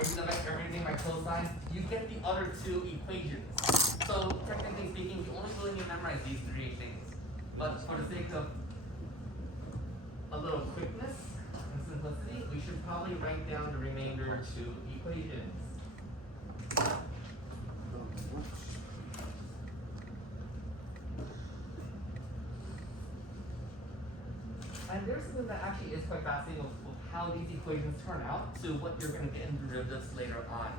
or you divide everything by cosine, you get the other two equations. So technically speaking, you only really need to memorize these three things. But for the sake of a little quickness and simplicity, we should probably write down the remainder two equations. And there's something that actually is quite fascinating of how these equations turn out to what you're going to get in derivatives later on.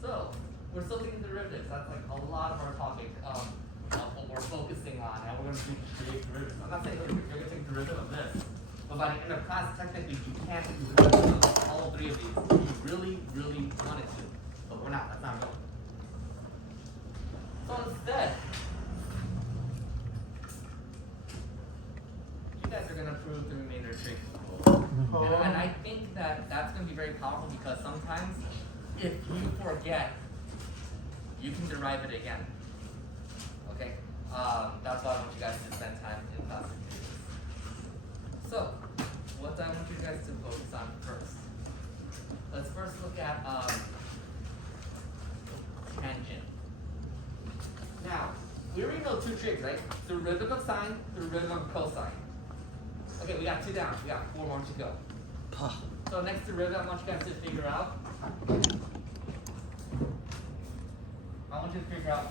So, we're still taking derivatives. That's like a lot of our topic of what we're focusing on, and we're going to do derivatives. I'm not saying you're going to take a derivative of this, but by the end of class, technically, you can't do derivatives of all three of these if you really, really wanted to. But we're not. That's not good. So instead, you guys are going to prove the remainder of Trig. And I think that that's going to be very powerful because sometimes if you forget, you can derive it again. Okay? That's why I want you guys to spend time in class to do this. So, what I want you guys to focus on first. Let's first look at tangent. Now, we already know two trigs, right? Derivative of sine, derivative of cosine. Okay, we got two down. We got four more to go. So next derivative, I want you guys to figure out. I want you to figure out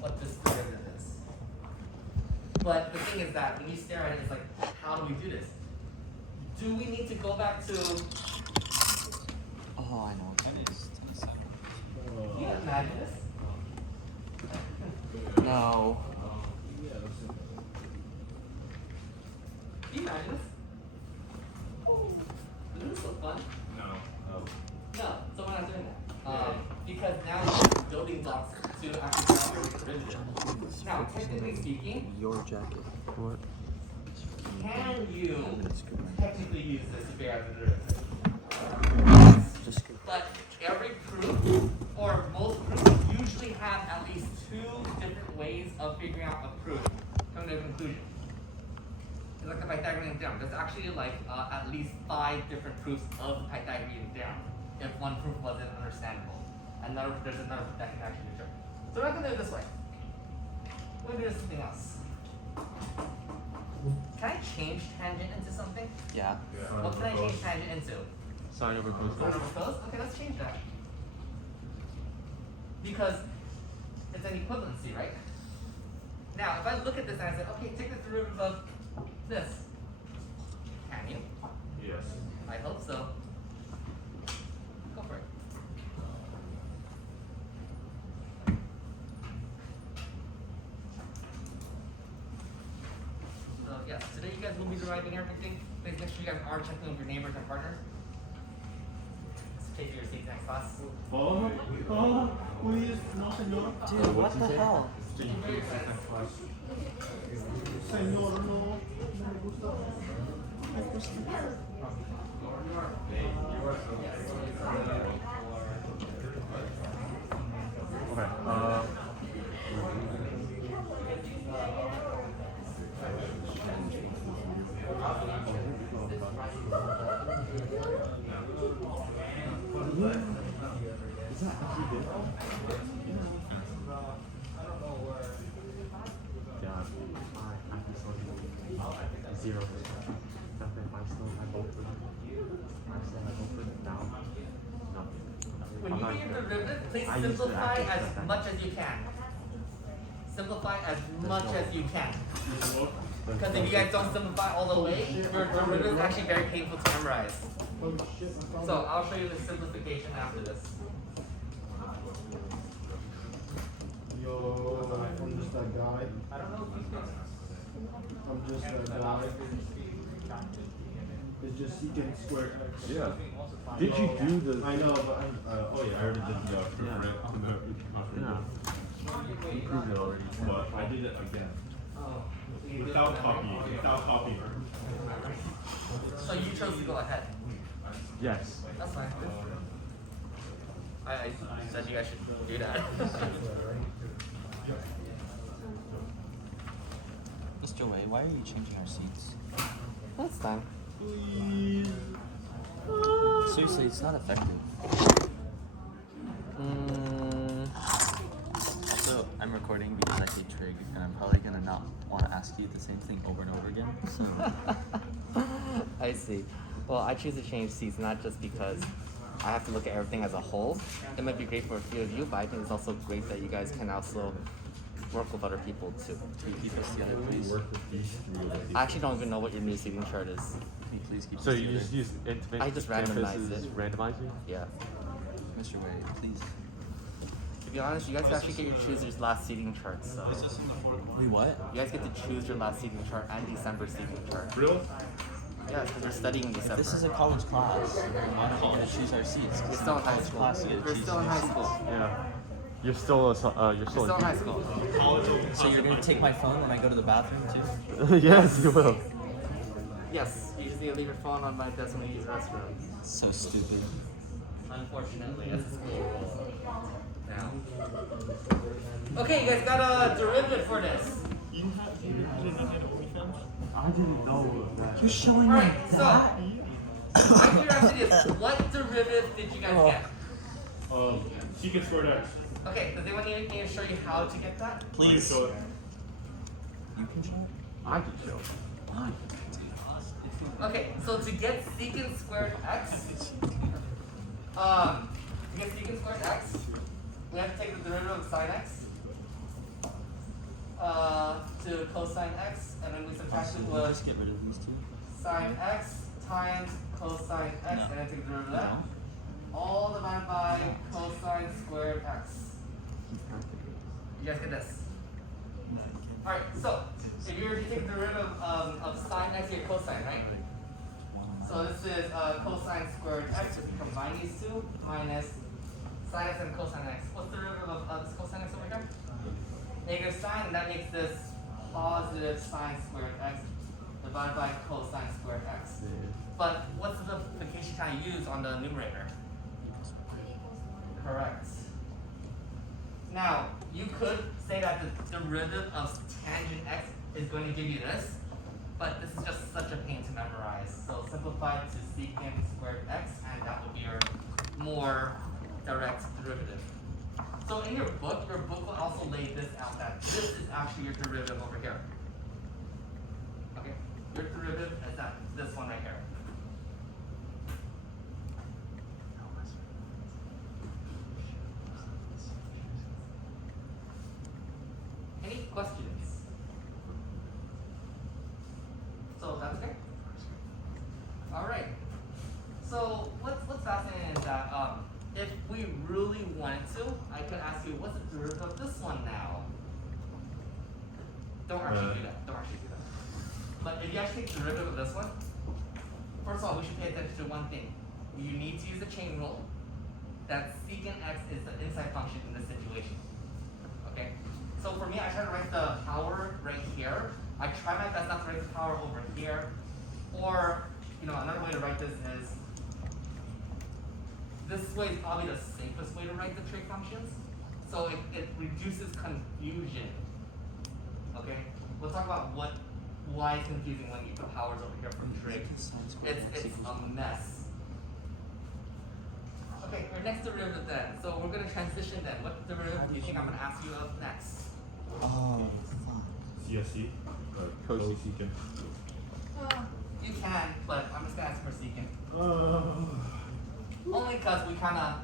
what this derivative is. But the thing is that when you stare at it, it's like, how do we do this? Do we need to go back to? Oh, I know what that is. Can you imagine this? No. Can you imagine this? Oh, isn't this so fun? No. Oh. No, so we're not doing that. Because now you're building blocks to actually calculate the derivative. Now, technically speaking, Your jacket. What? can you technically use this to figure out the derivative? Just But every proof, or most proofs, usually have at least two different ways of figuring out a proof, coming to a conclusion. It's like the Pythagorean theorem. There's actually like at least 5 different proofs of the Pythagorean theorem if one proof wasn't understandable. And there's another proof that can actually be true. So we're not going to do it this way. We're going to do something else. Can I change tangent into something? yeah. What can I change tangent into? Sine over cosine. Sine over cos? Okay, let's change that. Because it's an equivalency, right? Now, if I look at this and I say, okay, take the derivative of this. Can you? Yes. I hope so. Go for it. So yes, today you guys will be deriving everything. Please make sure you guys are checking with your neighbors and partners. Take your seats next class. Oh, please, no, señor. Dude, what the hell? Señor, no. No me gusta. Okay. Is that actually good? Yeah, I just want 0. Nothing. I vote for now. No. When you do your derivative, please simplify as much as you can. Simplify as much as you can. Because if you guys don't simplify all the way, your derivative is actually very painful to memorize. So I'll show you the simplification after this. Yo, I'm just that guy. I don't know if you can. I'm just that guy. It's just secant squared x. Yeah. Did you do the? I know, but I'm. Oh yeah, I already did the proof, Yeah. right? Yeah. You proved it already, but I did it again. Oh. Without copying. So you chose to go ahead. Yes. That's fine. I said you guys should do that. Mr. Wei, why are you changing our seats? That's fine. Please. Seriously, it's not effective. So I'm recording because I hate Trig, and I'm probably gonna not want to ask you the same thing over and over again. So I see. Well, I choose to change seats not just because I have to look at everything as a whole. It might be great for a few of you, but I think it's also great that you guys can also work with other people too. can you keep us together, please? Work with these three other people. I actually don't even know what your new seating chart is. Can you please keep So us you together? just use intimate I just randomized campus is it. randomizing? Yeah. Mr. Wade, please. To be honest, you guys can actually get your choose your last seating chart. So Wait, what? you guys get to choose your last seating chart and December seating chart. Really? Yeah, because we're studying in December. This is a college class. Why don't we get to choose our seats? You're still in high College school. class, you get to You're choose still in your high seats. school. Yeah. You're still You're still in high school. So you're gonna take my phone when I go to the bathroom too? Yes, you will. Yes, you just need to leave your phone on my desk when you use the restroom. So stupid. Unfortunately, that's the school rule. Now. Okay, you guys got a derivative for this. I didn't know that. You're showing Alright, so my curiosity is what derivative did you guys get? Secant squared x. Okay, does anyone need me to show you how to get that? Please. So You can show it. I can show. Why? Okay, so to get secant squared x, we have to take the derivative of sine x to cosine x, and then we subtract it We'll with just get rid of these two. sine x times cosine x, No. and then take the derivative of that. No. All divided by cosine squared x. You guys get this? Alright, so if you were to take the derivative of sine x, you get cosine, right? So this is cosine squared x, if you combine these two, minus sine x and cosine x. What's the derivative of this cosine x over here? Negative sine, and that makes this positive sine squared x divided by cosine squared x. But what's the multiplication kind of use on the numerator? Correct. Now, you could say that the derivative of tangent x is going to give you this, but this is just such a pain to memorize. So simplify it to secant squared x, and that would be your more direct derivative. So in your book will also lay this out, that this is actually your derivative over here. Okay? Your derivative is that this one right here. Any questions? So that's okay? Alright. So what's fascinating is that if we really wanted to, I could ask you, what's the derivative of this one now? Don't actually do that. Don't actually do that. But if you actually take the derivative of this one, first of all, we should pay attention to one thing. You need to use the chain rule that secant x is the inside function in this situation. Okay? So for me, I try to write the power right here. I try my best not to write the power over here. Or, another way to write this is, this way is probably the safest way to write the trig functions. So it reduces confusion. Okay? We'll talk about why it's confusing when you put powers over here for trig. It's a mess. Okay, our next derivative then. So we're gonna transition then. What derivative do you think I'm gonna ask you of next? Oh, fuck. CSC. Cosecant. You can, but I'm just gonna ask for secant. Only because we kinda,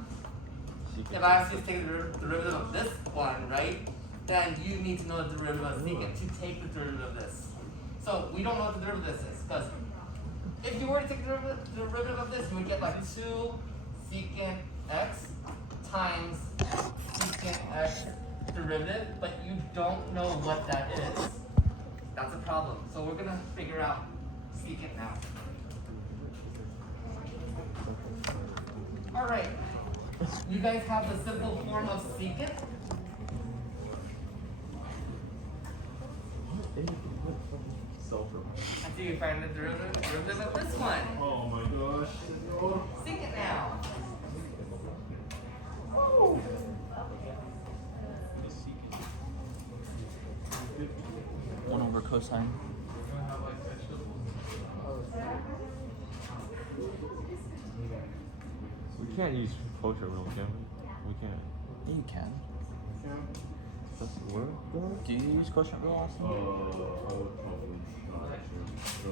if I ask you to take the derivative of this one, right? Then you need to know the derivative of secant to take the derivative of this. So we don't know what the derivative of this is, because if you were to take the derivative of this, you would get like 2 secant x times secant x derivative, but you don't know what that is. That's a problem. So we're gonna figure out secant now. Alright, you guys have the simple form of secant? Until you find the derivative of this one. Oh my gosh. Oh. Secant now. One over cosine. can't use quotient rule, can we? We can't. Yeah, you can. Does it work though? Do you use quotient rule, Austin? I would probably not actually. So,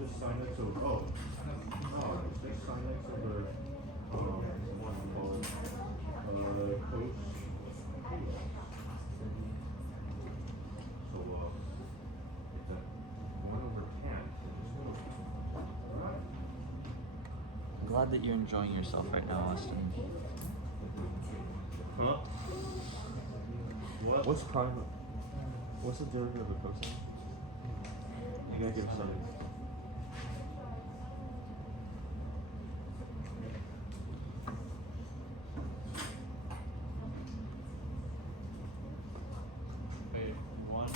just sin x over, just sin x over, what's it called? Cos. So, it's that 1 over tan. Right. I'm glad that you're enjoying yourself right now, Austin. Huh? What? What's prime? What's the derivative of cosine? Negative sin. Wait, 1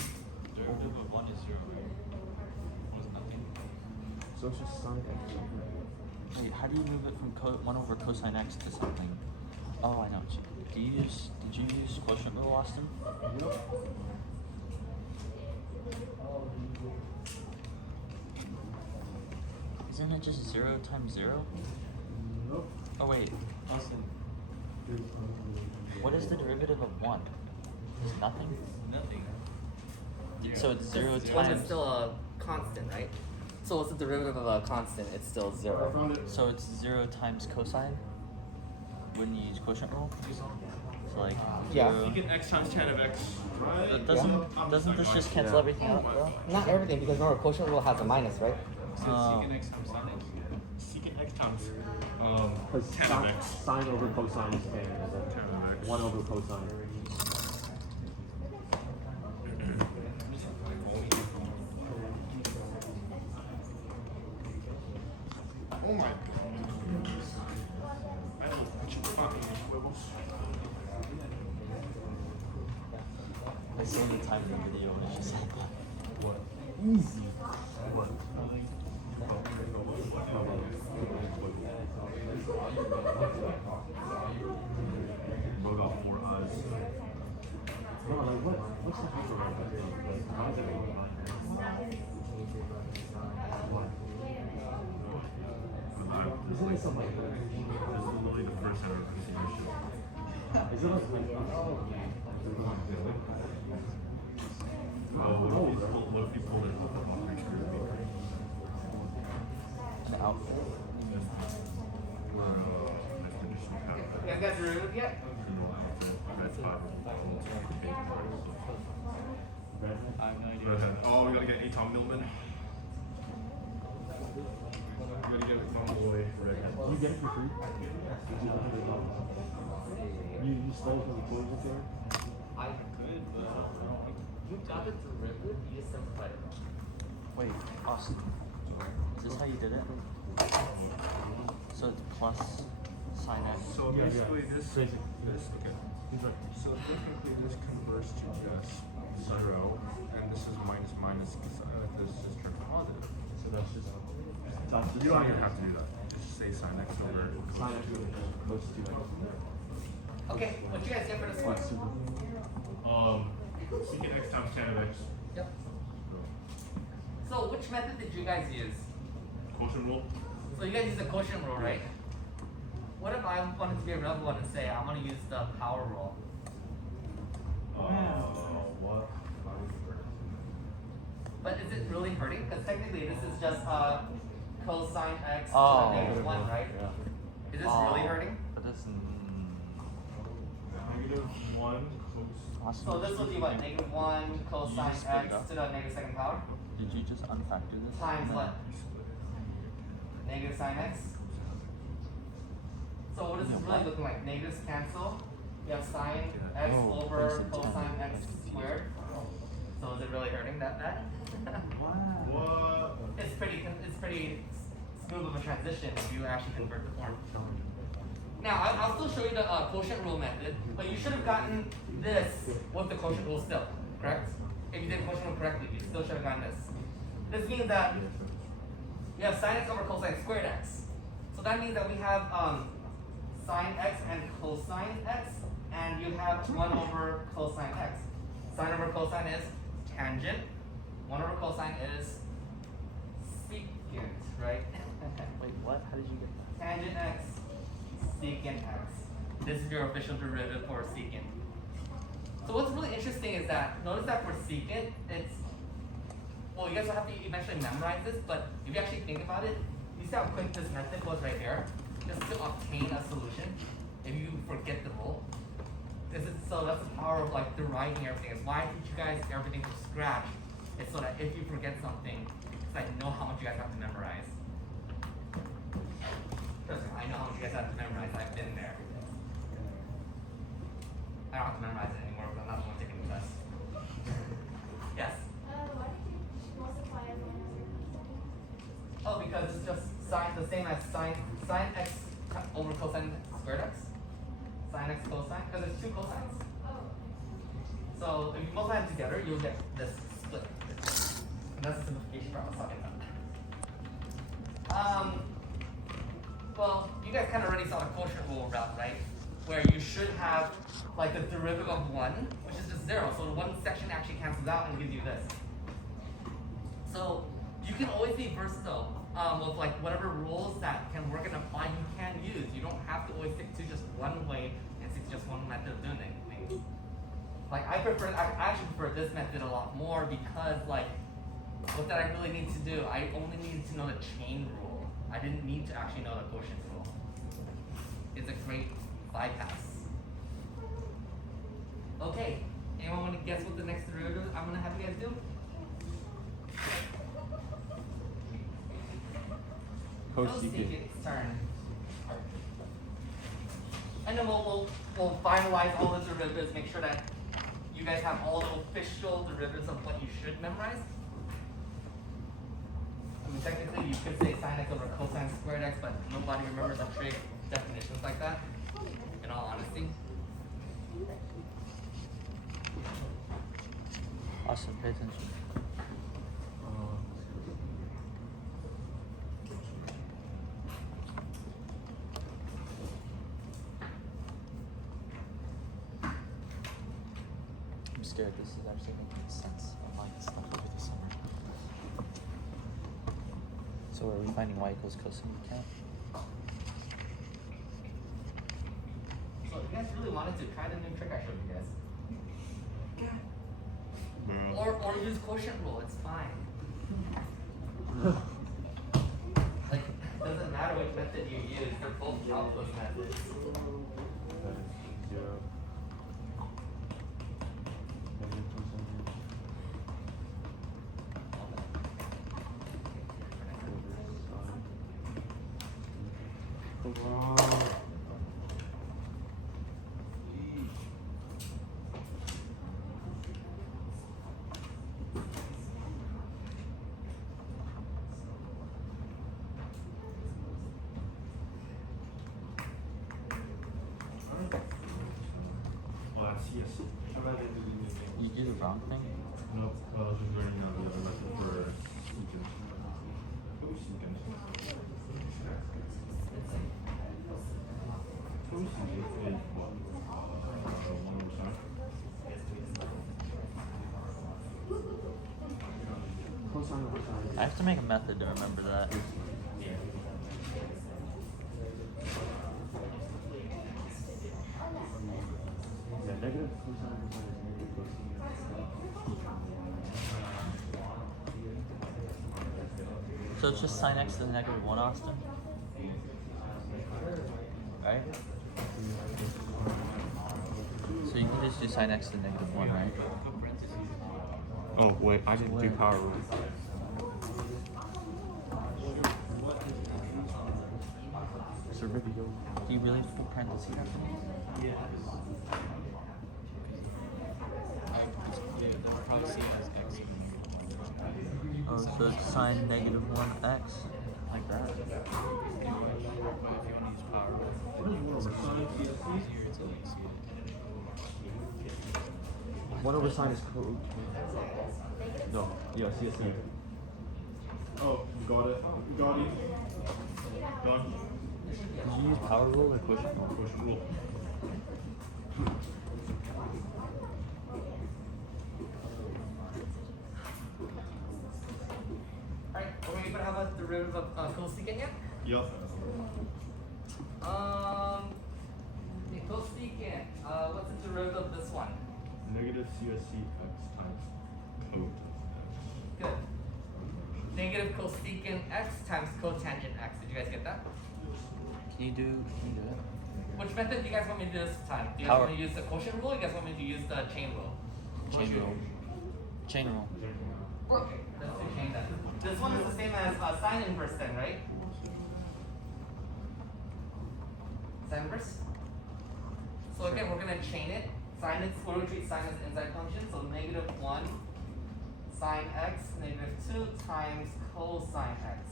derivative of 1 is 0, right? 1 is nothing. So it's just sin x. Wait, how do you move it from 1 over cosine x to something? Oh, I know. Did you use quotient rule, Austin? Isn't it just 0 times 0? Nope. Oh wait, Austin. What is the derivative of 1? It's nothing? Nothing. So it's 0 One times... is still a constant, right? So what's the derivative of a constant? It's still 0. Found it. So it's 0 times cosine? When you use quotient rule? So like Yeah. 0... Secant x times tan of x. Right? Doesn't this just cancel everything out, though? Not everything, because remember, quotient rule has a minus, right? Secant x times sin x. Secant x times Because tan of x. sine over cosine is tan. Tan of x. 1 over cosine. Oh my god. I don't want you fucking squiggles. I saw the time in the video and it's just like... What? Easy. What? Bro got 4 eyes. No, like what's the hyper right there? Why is it what? Isn't it something like that? This is literally the first time I've ever seen this shit. Is it like What if he pulled it off of my picture? An outfit. You guys got derivative yet? That's hot. I have no idea. Redhead. Oh, we gotta get Atom Millman. We gotta get my boy Redhead. you get it for free? You stole it from the clothes there? I could, but you got the derivative, you just simplified it. Wait, Austin. Is this how you did it? So it's plus sine x. So Yeah, basically yeah. this, Crazy. okay. He's right. So technically this converts to just 0, and this is minus minus, this is turned positive. So that's just You don't even have to do that. Just say sin x over. sine x over cos 2x. Okay, what you guys get for this one? That's super. Secant x times tan of x. Yep. So which method did you guys use? Quotient rule. So you guys use the quotient rule, right? What if I wanted to be a rebel one and say I'm gonna use the power rule? What? But is it really hurting? Because technically this is just cosine x to Oh. the negative 1, right? Is this really hurting? But this... Negative 1 cos. Austin, So this would be what? Negative 1 cosine just split it x up? to the negative second power Did you just unfactor this? times what? Negative sine x. So what is this really looking like? Negatives cancel. You have sine x Oh, over there's a 10. cosine x That's confusing. squared. So is it really hurting that bad? What? It's pretty smooth of a transition if you actually convert the form. Now I'll still show you the quotient rule method, but you should have gotten this with the quotient rule still, correct? If you did the quotient rule correctly, you still should have gotten this. This means that you have sine x over cosine squared x. So that means that we have sine x and cosine x, and you have 1 over cosine x. Sine over cosine is tangent. 1 over cosine is secant, right? Wait, What? How did you get that? Tangent x, secant x. This is your official derivative for secant. So what's really interesting is that, notice that for secant, it's, well, you guys will have to eventually memorize this, but if you actually think about it, you see how quick this method was right here? Just to obtain a solution, if you forget the rule. So that's the power of like deriving everything. It's why I teach you guys everything from scratch. It's so that if you forget something, because I know how much you guys have to memorize. Trust me, I know how much you guys have to memorize. I've been there. I don't have to memorize it anymore because I'm not the one taking the test. Yes? Why did you multiply as one over? Oh, because it's just sine, the same as sine x over cosine squared x. Sine x cosine, because there's two cosines. Oh. So if you multiply them together, you'll get this split. And that's the simplification part I was talking about. Well, you guys kind of already saw the quotient rule route, right? Where you should have like the derivative of 1, which is just 0. So the one section actually cancels out and gives you this. So you can always be versatile with like whatever rules that can work and apply you can use. You don't have to always stick to just one way and stick to just one method of doing things. Like I actually prefer this method a lot more because like what did I really need to do? I only needed to know the chain rule. I didn't need to actually know the quotient rule. It's a great bypass. Okay, anyone want to guess what the next derivative I'm gonna have you guys do? Cosecant's turn. And then we'll finalize all the derivatives, make sure that you guys have all the official derivatives of what you should memorize. I mean, technically you could say sine x over cosine squared x, but nobody remembers the trig definitions like that, in all honesty. Awesome, pay attention. I'm scared this is actually making sense. I'm like stuff over the summer. So are we finding y equals cosine? We can't. So if you guys really wanted to, try the new trick I showed you guys. Or use quotient rule, it's fine. Like, it doesn't matter which method you use, they're both calculus methods. You do the wrong thing? Nope, just learning now the other method for secant. Cosecant. Cosecant is what? 1 over sine? Cosine over sine. I have to make a method to remember that. Yeah, negative cosine over sine is negative cosine. So it's just sine x to the negative 1, Austin? Right? So you can just do sine x to the negative 1, right? Oh wait, I didn't do power rule. So really go. Do you really put parentheses? Oh, so it's sine negative 1x? Like that? What is 1 over sine CSC? 1 over sine is code. No, yeah, CSC. Oh, you got it. You got it. Done. Did you use power rule or quotient rule? Quotient rule. Alright, are we gonna have a derivative of cosecant yet? Yup. The cosecant. What's the derivative of this one? Negative CSC x times cot. Good. Negative cosecant x times cotangent x. Did you guys get that? Can you do it? Which method do you guys want me to do this time? Do you guys Power. want me to use the quotient rule or do you guys want me to use the chain rule? Chain rule. Chain rule. Okay, let's do chain then. This one is the same as sine inverse then, right? Sine inverse? So again, we're going to chain it. Sine is, we're going to treat sine as an inside function. So negative 1 sine x, negative 2 times cosine x.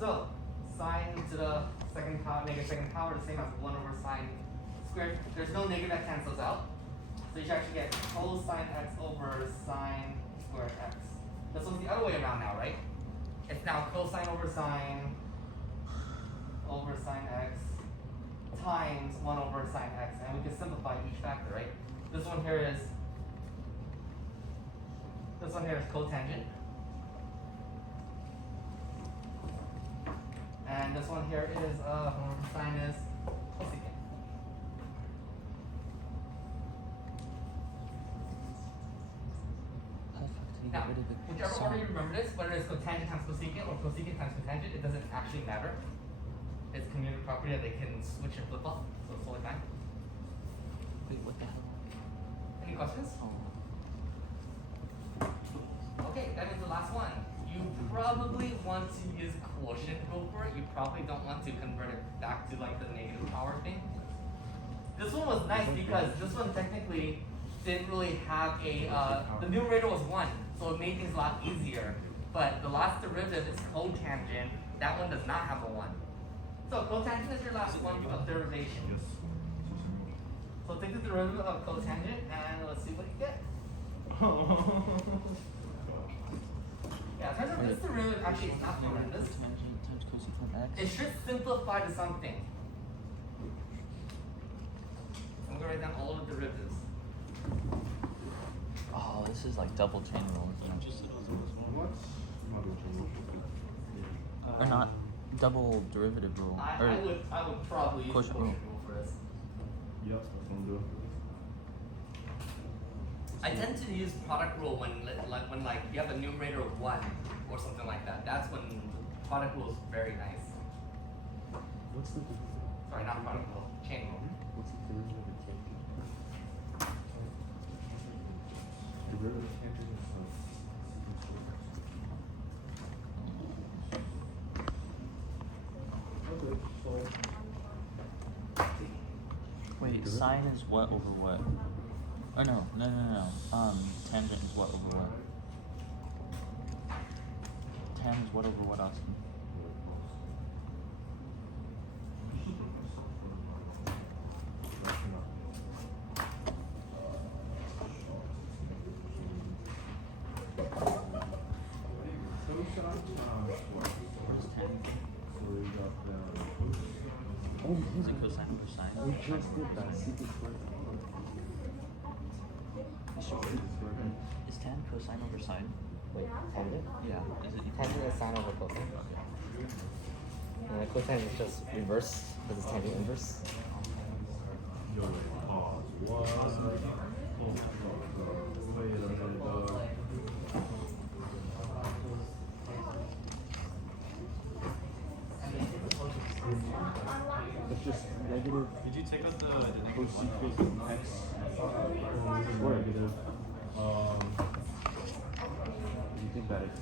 So sine to the second power, negative second power, the same as 1 over sine squared. There's no negative that cancels out. So you should actually get cosine x over sine squared x. This one's the other way around now, right? It's now cosine over sine x times 1 over sine x. And we can simplify each factor, right? This one here is cotangent. And this one here is sine is cosecant. How the fuck did he Now, get rid of the whichever sine? order you remember this, whether it's cotangent times cosecant or cosecant times cotangent, it doesn't actually matter. It's commutative property that they can switch and flip flop, so it's totally fine. Wait, what the hell? Any questions? Oh. Okay, that is the last one. You probably want to use quotient rule for it. You probably don't want to convert it back to like the negative power thing. This one was nice because this one technically didn't really have a, the numerator was 1, so it made things a lot easier. But the last derivative is cotangent. That one does not have a 1. So cotangent is your last one of derivation. Yes. So take the derivative of cotangent and let's see what you get. Yeah, it turns out this derivative actually is not horrendous. Cotangent times cosecant x. It should simplify to something. I'm gonna write down all of the derivatives. Oh, this is like double chain rule, isn't it? What? I'm not doing chain rule. Or not double derivative rule. I or would probably use quotient quotient rule. rule for this. Yep, that's what I'm doing. I tend to use product rule when like you have a numerator of 1 or something like that. That's when product rule is very nice. What's the Sorry, not product rule, chain rule. what's the derivative of tangent? Derivative of tangent is Okay, so Wait, sine is what over what? Oh no. Tangent is what over what? Tan is what over what, Austin? Oh, Is it cosine over sine? we just did that. Secant squared. Is tan cosine over sine? Wait, tangent? Yeah. Is it equal? Tangent is sine over cosine. And the cosine is just reverse because it's tangent inverse. Yo, pause. What? Wait a minute. It's just negative Did you take out the negative cosecant x squared. Negative. You think that it's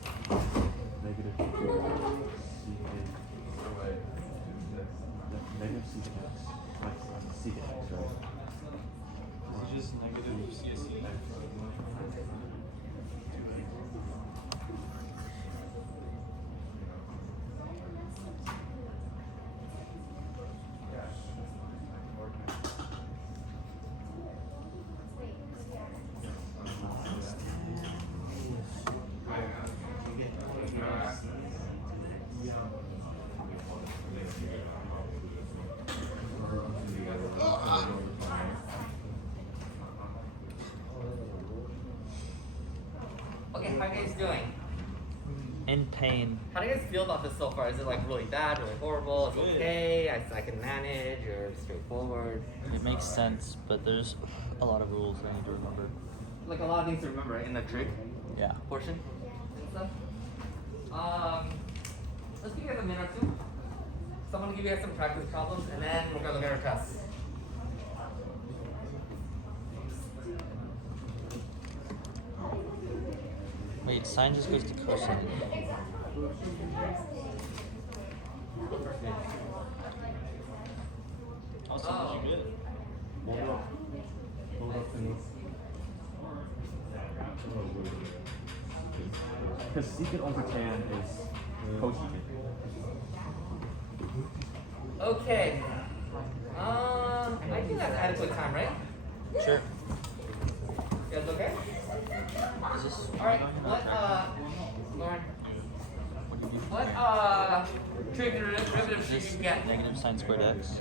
negative secant negative secant x like secant x, right? Is it just negative CSC? Okay, how are you guys doing? in pain. How do you guys feel about this so far? Is it like really bad, really horrible? It's okay. I can manage, or straightforward. It makes sense, but there's a lot of rules I need to remember. Like a lot of things to remember, right? In the trig Yeah. portion and stuff. Let's give you guys a minute or two. So I'm gonna give you guys some practice problems, and then we're gonna look at our tests. Wait, sine just goes to cosine. Also, did you get? Hold up. Hold up to me. Because secant over tan is cosecant. Okay. I think that's adequate time, right? Sure. You guys okay? Is this Alright, Lauren, what do you do? what, trig derivative should This you get? negative sine squared x.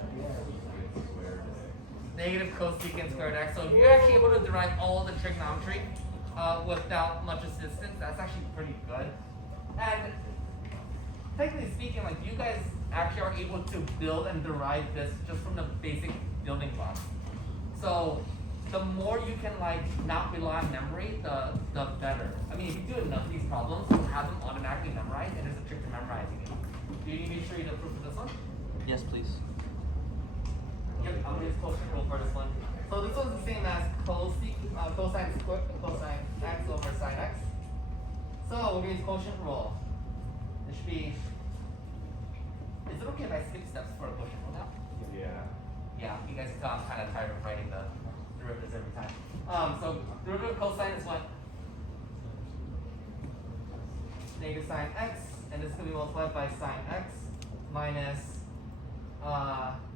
Negative cosecant squared x. So if you're actually able to derive all the trigonometry without much assistance, that's actually pretty good. And technically speaking, like you guys actually are able to build and derive this just from the basic building blocks. So the more you can like not rely on memory, the better. I mean, if you do enough of these problems, you have them automatically memorized, and there's a trick to memorizing it. Do you need me to show you the proof of this one? Yes, please. Yep, I'm gonna use quotient rule for this one. So this one's the same as cosine x over sine x. So we're gonna use quotient rule. It should be. Is it okay if I skip steps for a quotient rule now? Yeah. Yeah, you guys can tell I'm kind of tired of writing the derivatives every time. So derivative of cosine is what? Negative sine x, and this is gonna be multiplied by sine x minus.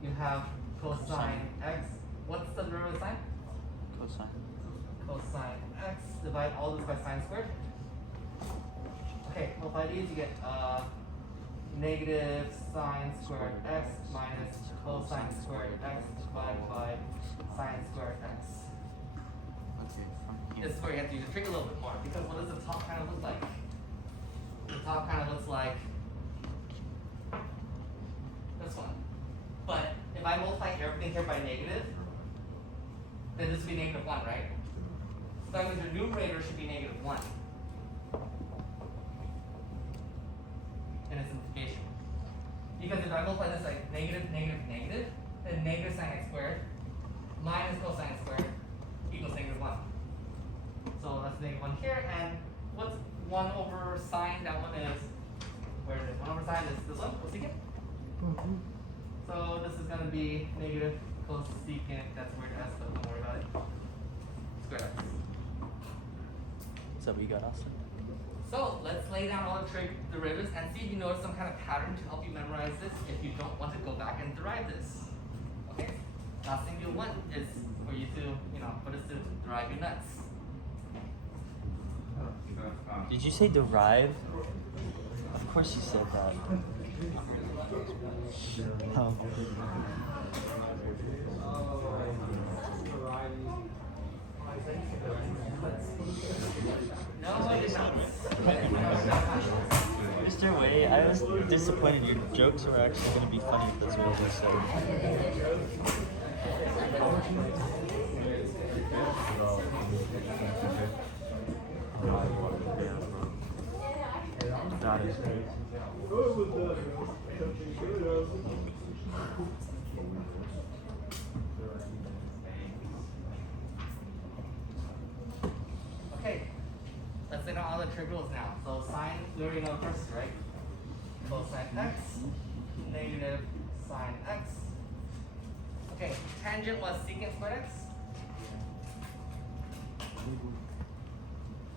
You have cosine x. What's the derivative of sine? Cosine. Cosine x. Divide all this by sine squared. Okay, multiply these, you get negative sine squared x minus cosine squared x divided by sine squared x. Okay, from here. This is where you have to use the trig a little bit more, because what does the top kind of look like? The top kind of looks like this one. But if I multiply everything here by negative, then this would be negative 1, right? So that means your numerator should be negative 1 in its simplification. Because if I multiply this like negative, negative, negative, then negative sine x squared minus cosine squared equals negative 1. So that's negative 1 here, and what's 1 over sine? That one is, where is it? 1 over sine is this one, cosecant? So this is going to be negative cosecant, that's weird s, but don't worry about it. Squared x. Is that what you got, Austin? So let's lay down all the trig derivatives and see if you notice some kind of pattern to help you memorize this if you don't want to go back and derive this. Okay? Last thing you want is for you to, for this to derive your nuts. Did you say derive? Of course you said that. Oh. No, I did not. Mr. Wei, I was disappointed. Your jokes were actually going to be funny if that's what you said. That is great. Okay, let's lay down all the trig rules now. So sine, we already know first, right? Cosine x, negative sine x. Okay, tangent was secant squared x.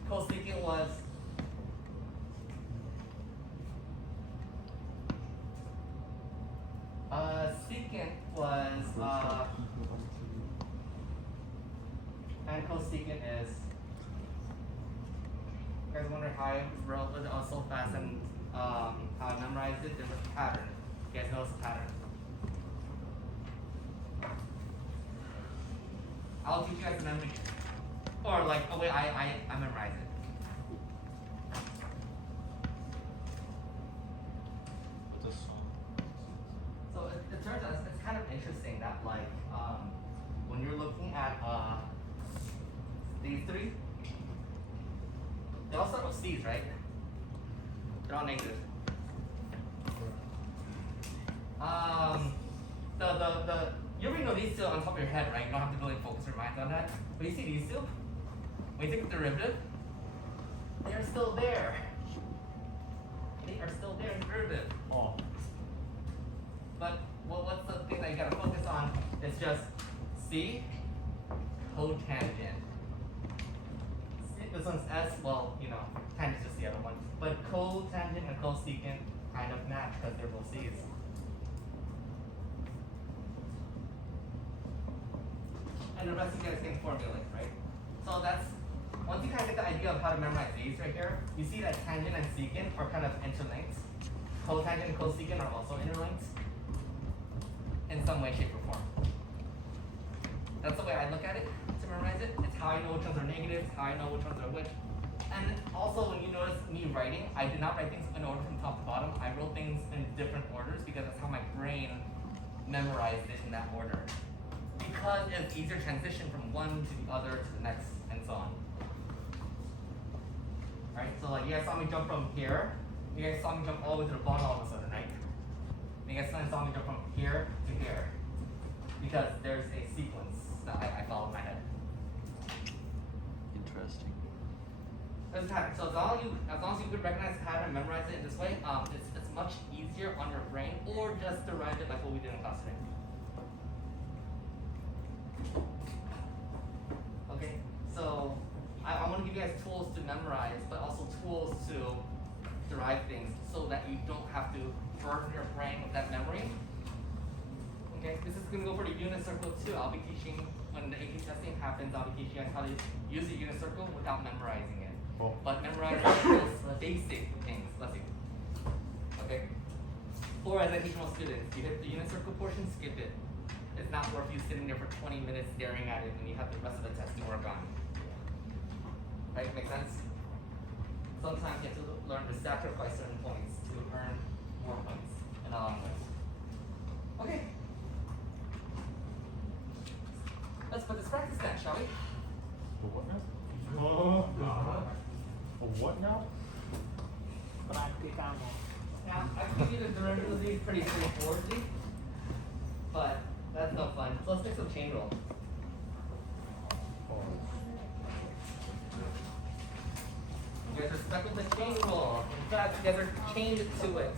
Cosecant was secant was and cosecant is. You guys wonder how I wrote it so fast and how I memorized it? There's a pattern. You guys notice the pattern? I'll teach you guys the memory, or like a way I memorize it. saying that, like, when you're looking at these three, they all start with C's, right? They're all negative. You already know these two on top of your head, right? You don't have to really focus your mind on that. But you see these two? When you take the derivative, they are still there. They are still there in the derivative. Oh. But what's the thing that you gotta focus on? It's just C, cotangent. This one's S, well, you know, tangent's just the other one. But cotangent and cosecant kind of match because they're both C's. And the rest of you guys can formulate, right? So that's, once you kind of get the idea of how to memorize these right here, you see that tangent and secant are kind of interlinked. Cotangent and cosecant are also interlinked in some way, shape, or form. That's the way I look at it to memorize it. It's how I know which ones are negatives, how I know which ones are which. And also, when you notice me writing, I did not write things in order from top to bottom. I wrote things in different orders because that's how my brain memorized it in that order. Because it's easier to transition from one to the other to the next and so on. Alright, so like you guys saw me jump from here. You guys saw me jump all the way to the bottom all of a sudden, right? You guys saw me jump from here to here. Because there's a sequence that I follow in my head. Interesting. There's a pattern. So as long as you could recognize the pattern and memorize it in this way, it's much easier on your brain, or just derive it like what we did in class today. Okay, so I want to give you guys tools to memorize, but also tools to derive things so that you don't have to burden your brain with that memory. Okay, this is going to go for the unit circle too. I'll be teaching, when the AP testing happens, I'll be teaching you guys how to use the unit circle without memorizing it. Oh. But memorizing those basic things. Let's see. Okay? Or as I teach most students, you hit the unit circle portion, skip it. It's not worth you sitting there for 20 minutes staring at it when you have the rest of the test to work on. Right? Make sense? Sometimes you have to learn to sacrifice certain points to earn more points in a long way. Okay. Let's put this practice down, shall we? For what now? For what now? Now, I can give you the derivative of these pretty straightforwardly, but that's no fun. So let's make some chain rule. You guys are stuck with the chain rule. In fact, you guys are chained to it.